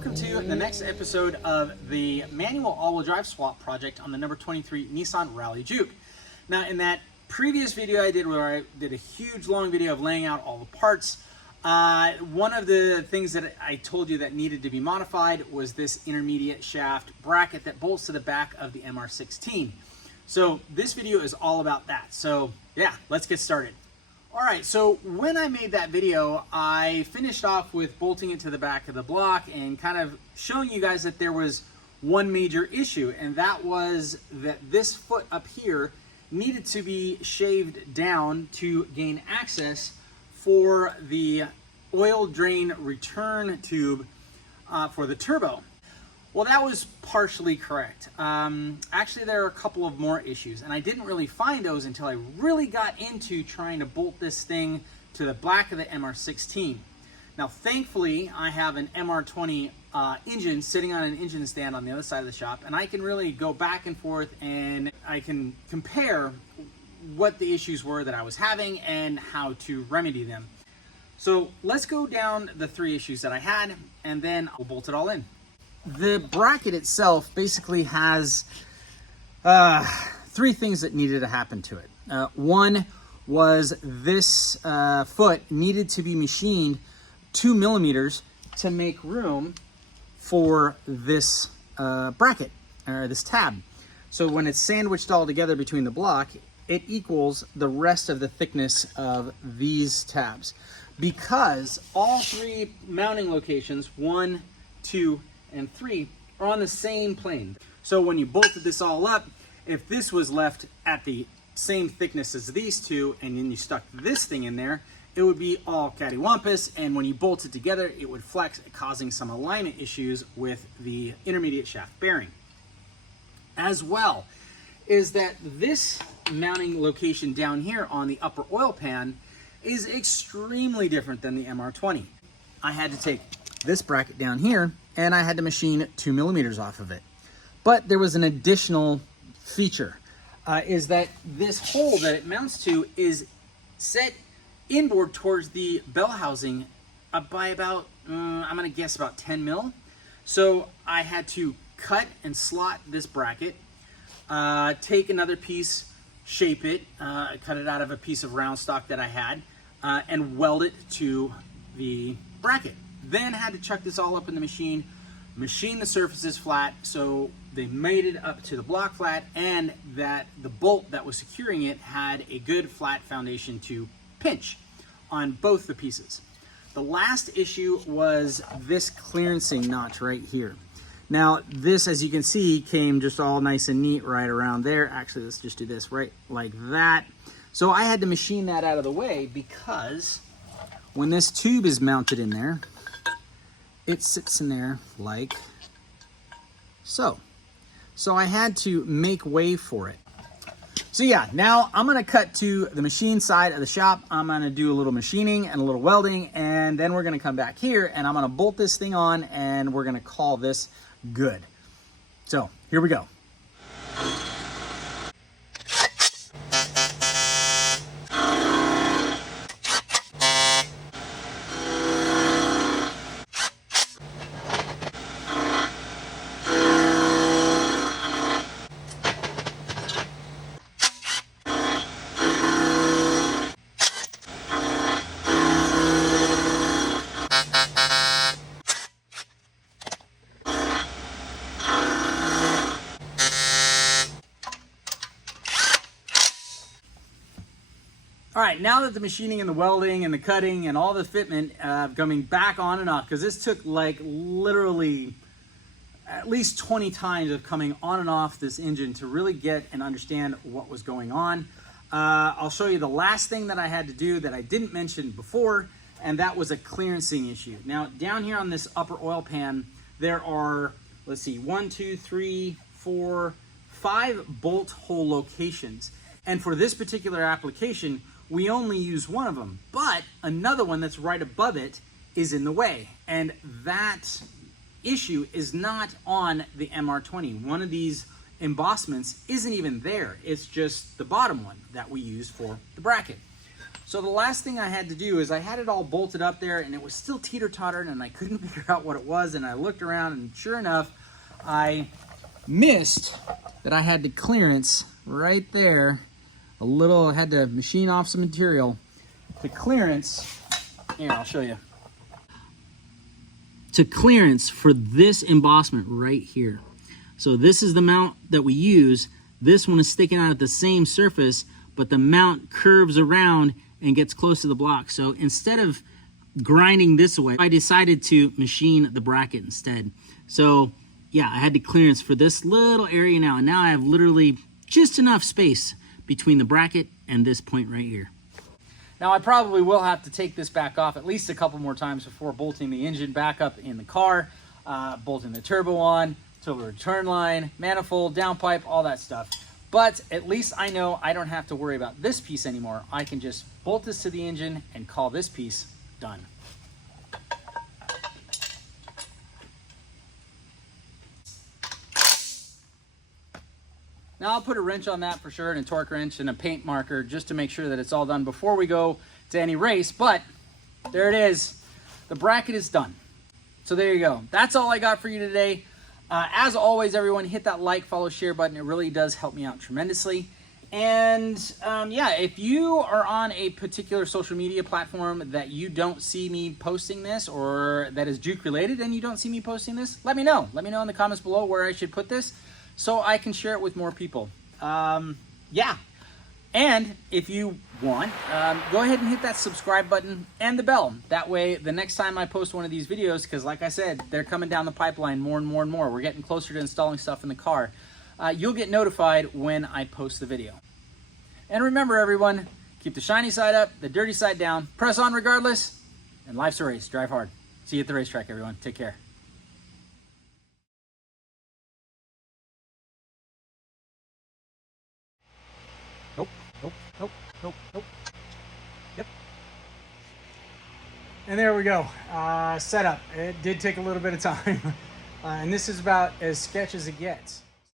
welcome to the next episode of the manual all-wheel drive swap project on the number 23 Nissan Rally Juke. Now, in that previous video I did where I did a huge long video of laying out all the parts, one of the things that I told you that needed to be modified was this intermediate shaft bracket that bolts to the back of the MR16. So this video is all about that. So yeah, let's get started. All right, so when I made that video, I finished off with bolting it to the back of the block and kind of showing you guys that there was one major issue, and that was that this foot up here needed to be shaved down to gain access for the oil drain return tube for the turbo. Well, that was partially correct. Actually, there are a couple of more issues, and I didn't really find those until I really got into trying to bolt this thing to the back of the MR16. Now, thankfully, I have an MR20 engine sitting on an engine stand on the other side of the shop, and I can really go back and forth and I can compare what the issues were that I was having and how to remedy them. So let's go down the three issues that I had, and then I'll bolt it all in. The bracket itself basically has three things that needed to happen to it. One was this foot needed to be machined 2 millimeters to make room for this bracket, or this tab. So when it's sandwiched all together between the block, it equals the rest of the thickness of these tabs. Because all three mounting locations, 1, 2, and 3, are on the same plane. So when you bolted this all up, if this was left at the same thickness as these two and then you stuck this thing in there, it would be all cattywampus, and when you bolt it together, it would flex, causing some alignment issues with the intermediate shaft bearing. As well is that this mounting location down here on the upper oil pan is extremely different than the MR20. I had to take this bracket down here and I had to machine 2 millimeters off of it. But there was an additional feature, is that this hole that it mounts to is set inboard towards the bell housing by about, I'm gonna guess about 10 mil. So I had to cut and slot this bracket, take another piece, shape it, cut it out of a piece of round stock that I had, and weld it to the bracket. Then had to chuck this all up in the machine the surfaces flat so they made it up to the block flat, and that the bolt that was securing it had a good flat foundation to pinch on both the pieces. The last issue was this clearancing notch right here. Now this, as you can see, came just all nice and neat right around there. Actually, let's just do this right like that. So I had to machine that out of the way because when this tube is mounted in there, it sits in there like so. So I had to make way for it. So yeah, now I'm gonna cut to the machine side of the shop. I'm gonna do a little machining and a little welding, and then we're gonna come back here and I'm gonna bolt this thing on and we're gonna call this good. So here we go. All right, now that the machining and the welding and the cutting and all the fitment coming back on and off, because this took like literally at least 20 times of coming on and off this engine to really get and understand what was going on. I'll show you the last thing that I had to do that I didn't mention before, and that was a clearancing issue. Now, down here on this upper oil pan, there are, let's see, 1, 2, 3, 4, 5 bolt hole locations. And for this particular application, we only use one of them, but another one that's right above it is in the way. And that issue is not on the MR20. One of these embossments isn't even there. It's just the bottom one that we use for the bracket. So the last thing I had to do is I had it all bolted up there and it was still teeter-tottering and I couldn't figure out what it was, and I looked around and sure enough, I missed that I had to clearance right there. I had to machine off some material to clearance. Here, I'll show you. To clearance for this embossment right here. So this is the mount that we use. This one is sticking out at the same surface, but the mount curves around and gets close to the block. So instead of grinding this away, I decided to machine the bracket instead. So yeah, I had to clearance for this little area now, and now I have literally just enough space between the bracket and this point right here. Now I probably will have to take this back off at least a couple more times before bolting the engine back up in the car, bolting the turbo on, turbo return line, manifold, downpipe, all that stuff. But at least I know I don't have to worry about this piece anymore. I can just bolt this to the engine and call this piece done. Now I'll put a wrench on that for sure, and a torque wrench and a paint marker just to make sure that it's all done before we go to any race. But there it is. The bracket is done. So there you go. That's all I got for you today. As always, everyone, hit that like, follow, share button. It really does help me out tremendously. And yeah, if you are on a particular social media platform that you don't see me posting this, or that is Juke related and you don't see me posting this, let me know. Let me know in the comments below where I should put this so I can share it with more people. Yeah. And if you want, go ahead and hit that subscribe button and the bell. That way, the next time I post one of these videos, because like I said, they're coming down the pipeline more and more and more. We're getting closer to installing stuff in the car. You'll get notified when I post the video. And remember, everyone, keep the shiny side up, the dirty side down, press on regardless, and life's a race. Drive hard. See you at the racetrack, everyone. Take care. Nope, nope, nope, nope, nope. Yep. And there we go. Setup. It did take a little bit of time. And this is about as sketch as it gets.